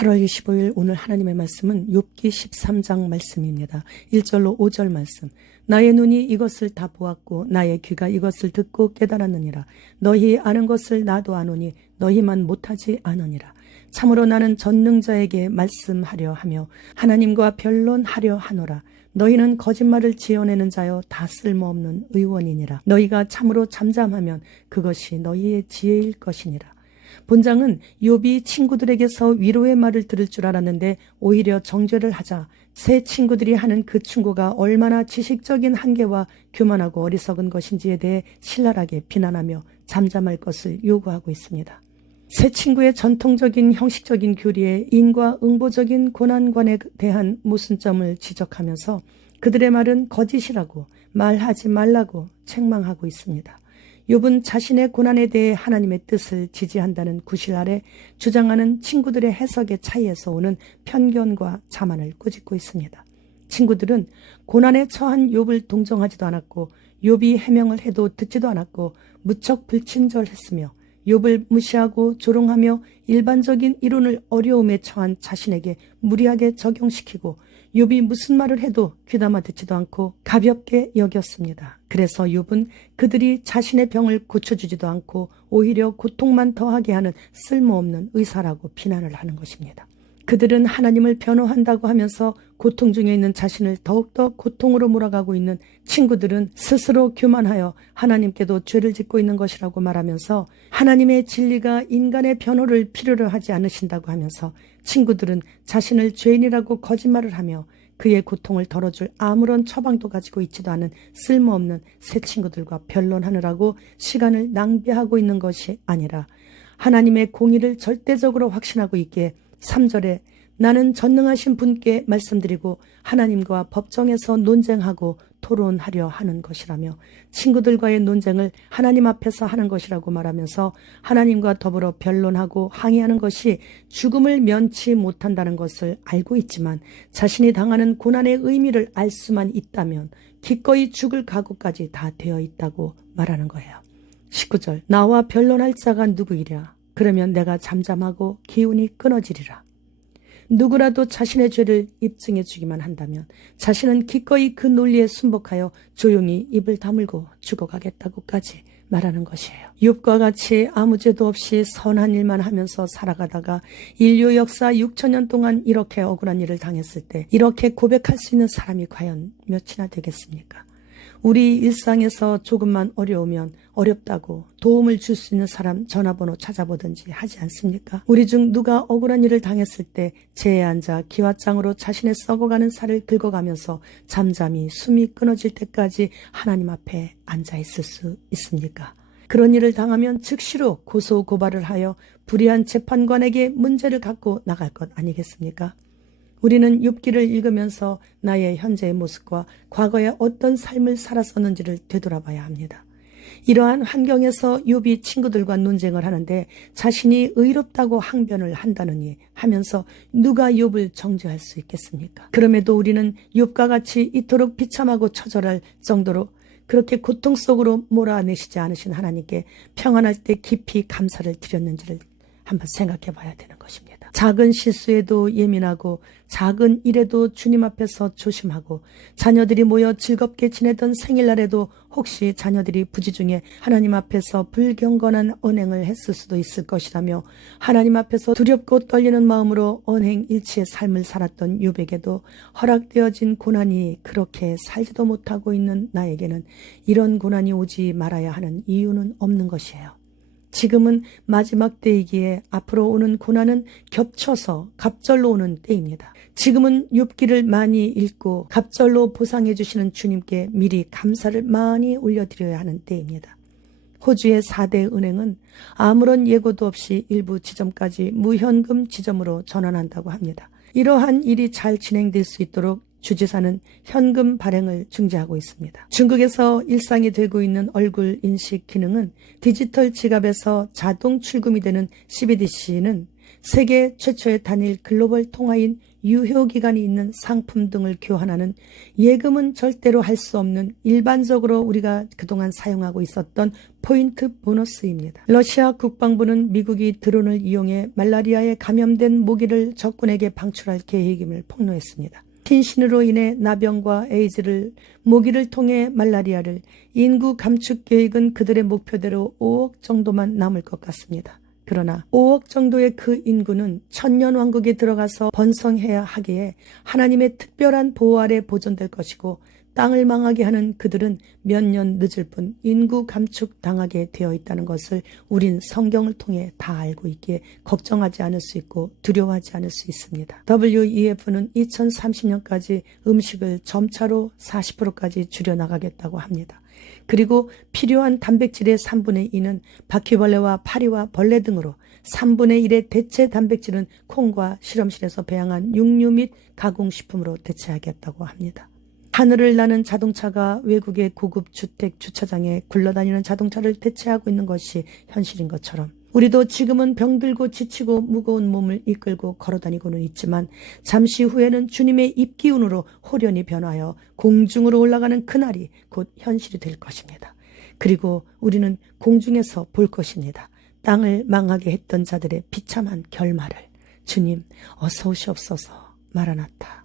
8월 25일 오늘 하나님의 말씀은 욥기 13장 말씀입니다. 1절로 5절 말씀. 나의 눈이 이것을 다 보았고 나의 귀가 이것을 듣고 깨달았느니라. 너희 아는 것을 나도 아노니 너희만 못하지 않으니라. 참으로 나는 전능자에게 말씀하려 하며 하나님과 변론하려 하노라. 너희는 거짓말을 지어내는 자여 다 쓸모없는 의원이니라. 너희가 참으로 잠잠하면 그것이 너희의 지혜일 것이니라. 본장은 욥이 친구들에게서 위로의 말을 들을 줄 알았는데 오히려 정죄를 하자 새 친구들이 하는 그 충고가 얼마나 지식적인 한계와 교만하고 어리석은 것인지에 대해 신랄하게 비난하며 잠잠할 것을 요구하고 있습니다. 새 친구의 전통적인 형식적인 교리에 인과 응보적인 고난관에 대한 모순점을 지적하면서 그들의 말은 거짓이라고 말하지 말라고 책망하고 있습니다. 욥은 자신의 고난에 대해 하나님의 뜻을 지지한다는 구실 아래 주장하는 친구들의 해석의 차이에서 오는 편견과 자만을 꾸짖고 있습니다. 친구들은 고난에 처한 욥을 동정하지도 않았고 욥이 해명을 해도 듣지도 않았고 무척 불친절했으며 욥을 무시하고 조롱하며 일반적인 이론을 어려움에 처한 자신에게 무리하게 적용시키고 욥이 무슨 말을 해도 귀담아 듣지도 않고 가볍게 여겼습니다. 그래서 욥은 그들이 자신의 병을 고쳐주지도 않고 오히려 고통만 더하게 하는 쓸모없는 의사라고 비난을 하는 것입니다. 그들은 하나님을 변호한다고 하면서 고통 중에 있는 자신을 더욱더 고통으로 몰아가고 있는 친구들은 스스로 교만하여 하나님께도 죄를 짓고 있는 것이라고 말하면서 하나님의 진리가 인간의 변호를 필요로 하지 않으신다고 하면서 친구들은 자신을 죄인이라고 거짓말을 하며 그의 고통을 덜어줄 아무런 처방도 가지고 있지도 않은 쓸모없는 새 친구들과 변론하느라고 시간을 낭비하고 있는 것이 아니라 하나님의 공의를 절대적으로 확신하고 있기에 3절에 나는 전능하신 분께 말씀드리고 하나님과 법정에서 논쟁하고 토론하려 하는 것이라며 친구들과의 논쟁을 하나님 앞에서 하는 것이라고 말하면서 하나님과 더불어 변론하고 항의하는 것이 죽음을 면치 못한다는 것을 알고 있지만 자신이 당하는 고난의 의미를 알 수만 있다면 기꺼이 죽을 각오까지 다 되어 있다고 말하는 거예요. 19절 나와 변론할 자가 누구이랴. 그러면 내가 잠잠하고 기운이 끊어지리라. 누구라도 자신의 죄를 입증해 주기만 한다면 자신은 기꺼이 그 논리에 순복하여 조용히 입을 다물고 죽어가겠다고까지 말하는 것이에요. 욥과 같이 아무 죄도 없이 선한 일만 하면서 살아가다가 인류 역사 6천년 동안 이렇게 억울한 일을 당했을 때 이렇게 고백할 수 있는 사람이 과연 몇이나 되겠습니까? 우리 일상에서 조금만 어려우면 어렵다고 도움을 줄 수 있는 사람 전화번호 찾아보든지 하지 않습니까? 우리 중 누가 억울한 일을 당했을 때 재에 앉아 기왓장으로 자신의 썩어가는 살을 긁어가면서 잠잠히 숨이 끊어질 때까지 하나님 앞에 앉아 있을 수 있습니까? 그런 일을 당하면 즉시로 고소 고발을 하여 불의한 재판관에게 문제를 갖고 나갈 것 아니겠습니까? 우리는 욥기를 읽으면서 나의 현재의 모습과 과거에 어떤 삶을 살았었는지를 되돌아봐야 합니다. 이러한 환경에서 욥이 친구들과 논쟁을 하는데 자신이 의롭다고 항변을 한다느니 하면서 누가 욥을 정죄할 수 있겠습니까? 그럼에도 우리는 욥과 같이 이토록 비참하고 처절할 정도로 그렇게 고통 속으로 몰아내시지 않으신 하나님께 평안할 때 깊이 감사를 드렸는지를 한번 생각해 봐야 되는 것입니다. 작은 실수에도 예민하고 작은 일에도 주님 앞에서 조심하고 자녀들이 모여 즐겁게 지내던 생일날에도 혹시 자녀들이 부지 중에 하나님 앞에서 불경건한 언행을 했을 수도 있을 것이라며 하나님 앞에서 두렵고 떨리는 마음으로 언행일치의 삶을 살았던 욥에게도 허락되어진 고난이 그렇게 살지도 못하고 있는 나에게는 이런 고난이 오지 말아야 하는 이유는 없는 것이에요. 지금은 마지막 때이기에 앞으로 오는 고난은 겹쳐서 갑절로 오는 때입니다. 지금은 욥기를 많이 읽고 갑절로 보상해 주시는 주님께 미리 감사를 많이 올려드려야 하는 때입니다. 호주의 4대 은행은 아무런 예고도 없이 일부 지점까지 무현금 지점으로 전환한다고 합니다. 이러한 일이 잘 진행될 수 있도록 주지사는 현금 발행을 중지하고 있습니다. 중국에서 일상이 되고 있는 얼굴 인식 기능은 디지털 지갑에서 자동 출금이 되는 CBDC는 세계 최초의 단일 글로벌 통화인 유효기간이 있는 상품 등을 교환하는 예금은 절대로 할 수 없는 일반적으로 우리가 그동안 사용하고 있었던 포인트 보너스입니다. 러시아 국방부는 미국이 드론을 이용해 말라리아에 감염된 모기를 적군에게 방출할 계획임을 폭로했습니다. 신신으로 인해 나병과 에이즈를, 모기를 통해 말라리아를, 인구 감축 계획은 그들의 목표대로 5억 정도만 남을 것 같습니다. 그러나 5억 정도의 그 인구는 천년왕국에 들어가서 번성해야 하기에 하나님의 특별한 보호 아래 보존될 것이고, 땅을 망하게 하는 그들은 몇 년 늦을 뿐 인구 감축 당하게 되어 있다는 것을 우린 성경을 통해 다 알고 있기에 걱정하지 않을 수 있고 두려워하지 않을 수 있습니다. WEF는 2030년까지 음식을 점차로 40%까지 줄여나가겠다고 합니다. 그리고 필요한 단백질의 3분의 2는 바퀴벌레와 파리와 벌레 등으로, 3분의 1의 대체 단백질은 콩과 실험실에서 배양한 육류 및 가공식품으로 대체하겠다고 합니다. 하늘을 나는 자동차가 외국의 고급 주택 주차장에 굴러다니는 자동차를 대체하고 있는 것이 현실인 것처럼, 우리도 지금은 병들고 지치고 무거운 몸을 이끌고 걸어다니고는 있지만 잠시 후에는 주님의 입기운으로 호련히 변하여 공중으로 올라가는 그날이 곧 현실이 될 것입니다. 그리고 우리는 공중에서 볼 것입니다. 땅을 망하게 했던 자들의 비참한 결말을. 주님 어서 오시옵소서. 마라나타.